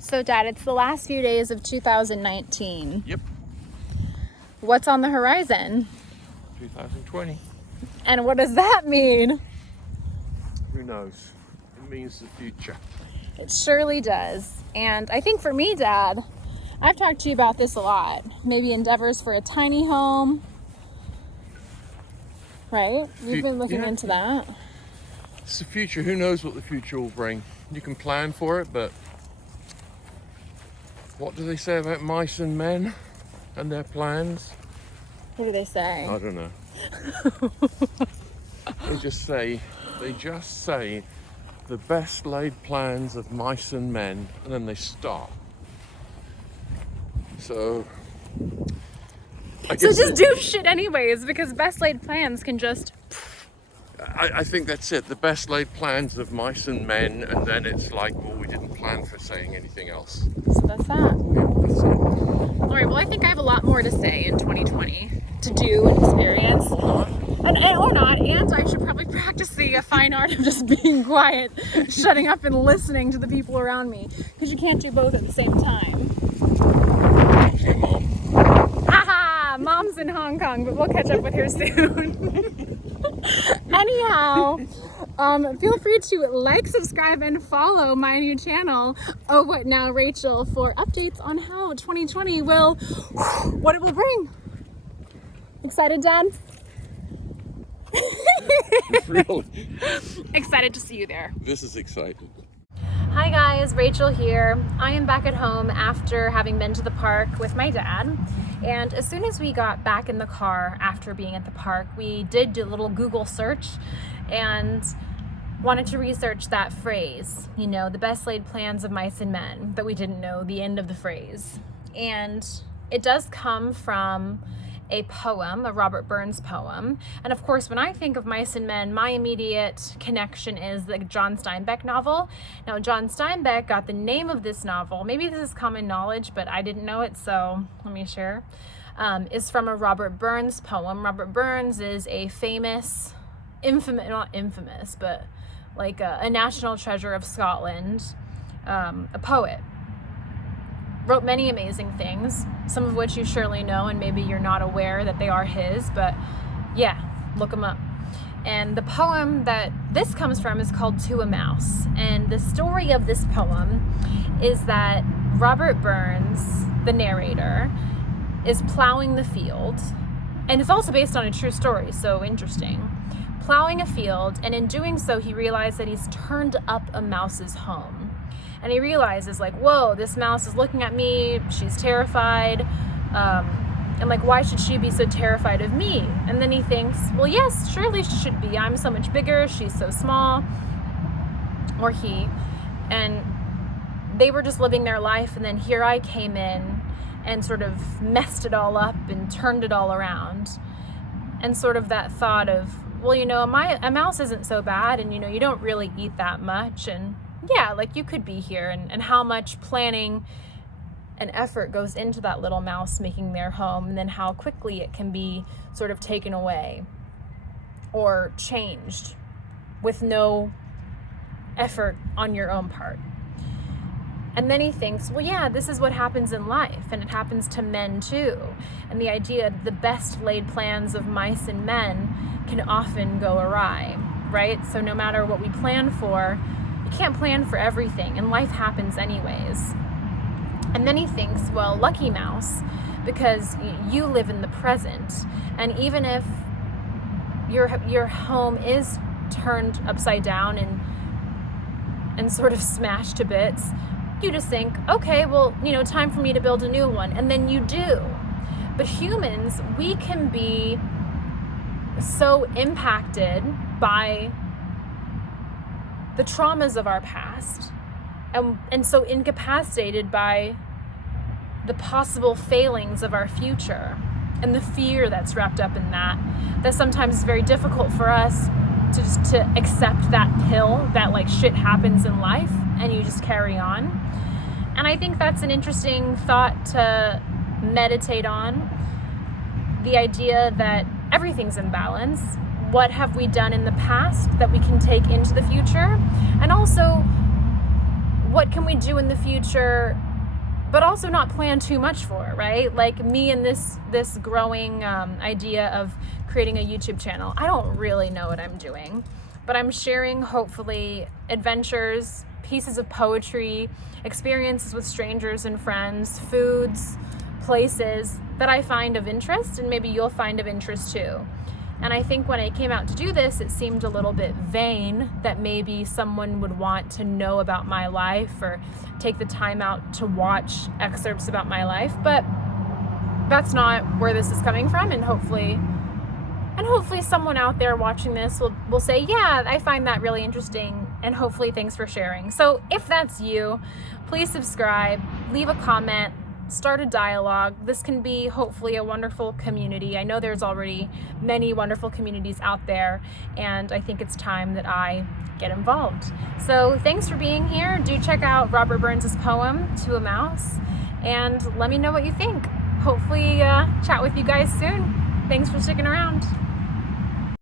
So, Dad, it's the last few days of 2019. Yep. What's on the horizon? 2020. And what does that mean? Who knows? It means the future. It surely does. And I think for me, Dad, I've talked to you about this a lot. Maybe endeavors for a tiny home. Right? You've been looking into that. It's the future. Who knows what the future will bring? You can plan for it, but what do they say about mice and men and their plans? What do they say? I don't know. They just say the best laid plans of mice and men, and then they stop. So I guess just do shit anyways, because best laid plans can just... I think that's it. The best laid plans of mice and men, and then it's like, well, we didn't plan for saying anything else. So that's that. Yeah, that's it. All right, well, I think I have a lot more to say in 2020 to do and experience. And or not, and I should probably practice the fine art of just being quiet, shutting up and listening to the people around me, because you can't do both at the same time. Okay, Mom. Haha, Mom's in Hong Kong, but we'll catch up with her soon. Anyhow, feel free to like, subscribe, and follow my new channel, Oh What Now Rachel, for updates on how 2020 will, what it will bring. Excited, Dad? Really? Excited to see you there. This is exciting. Hi guys, Rachel here. I am back at home after having been to the park with my dad. And as soon as we got back in the car after being at the park, we did do a little Google search and wanted to research that phrase, you know, the best laid plans of mice and men, but we didn't know the end of the phrase. And it does come from a poem, a Robert Burns poem. And of course, when I think of mice and men, my immediate connection is the John Steinbeck novel. Now, John Steinbeck got the name of this novel, maybe this is common knowledge, but I didn't know it, so let me share, is from a Robert Burns poem. Robert Burns is a famous, not infamous, but like a national treasure of Scotland, a poet. Wrote many amazing things, some of which you surely know, and maybe you're not aware that they are his, but yeah, look them up. And the poem that this comes from is called To a Mouse. And the story of this poem is that Robert Burns, the narrator, is plowing the field, and it's also based on a true story, so interesting. Plowing a field, and in doing so, he realized that he's turned up a mouse's home. And he realizes, like, whoa, this mouse is looking at me, she's terrified, and like, why should she be so terrified of me? And then he thinks, well, yes, surely she should be. I'm so much bigger, she's so small, or he. And they were just living their life, and then here I came in and sort of messed it all up and turned it all around. And sort of that thought of, well, you know, a mouse isn't so bad, and, you know, you don't really eat that much, and yeah, like you could be here, and how much planning and effort goes into that little mouse making their home, and then how quickly it can be sort of taken away or changed with no effort on your own part. And then he thinks, well, yeah, this is what happens in life, and it happens to men too. And the idea that the best laid plans of mice and men can often go awry, right? So no matter what we plan for, you can't plan for everything, and life happens anyways. And then he thinks, well, lucky mouse, because you live in the present, and even if your home is turned upside down and sort of smashed to bits, you just think, okay, well, you know, time for me to build a new one, and then you do. But humans, we can be so impacted by the traumas of our past, and so incapacitated by the possible failings of our future and the fear that's wrapped up in that sometimes is very difficult for us to just to accept that pill that like shit happens in life and you just carry on. And I think that's an interesting thought to meditate on, the idea that everything's in balance. What have we done in the past that we can take into the future? And also, what can we do in the future, but also not plan too much for, right? Like me and this growing idea of creating a YouTube channel. I don't really know what I'm doing, but I'm sharing hopefully adventures, pieces of poetry, experiences with strangers and friends, foods, places that I find of interest, and maybe you'll find of interest too. And I think when I came out to do this, it seemed a little bit vain that maybe someone would want to know about my life or take the time out to watch excerpts about my life. But that's not where this is coming from, and hopefully someone out there watching this will say, yeah, I find that really interesting, and hopefully thanks for sharing. So if that's you, please subscribe, leave a comment, start a dialogue. This can be hopefully a wonderful community. I know there's already many wonderful communities out there, and I think it's time that I get involved. So thanks for being here. Do check out Robert Burns' poem, To a Mouse, and let me know what you think. Hopefully chat with you guys soon. Thanks for sticking around.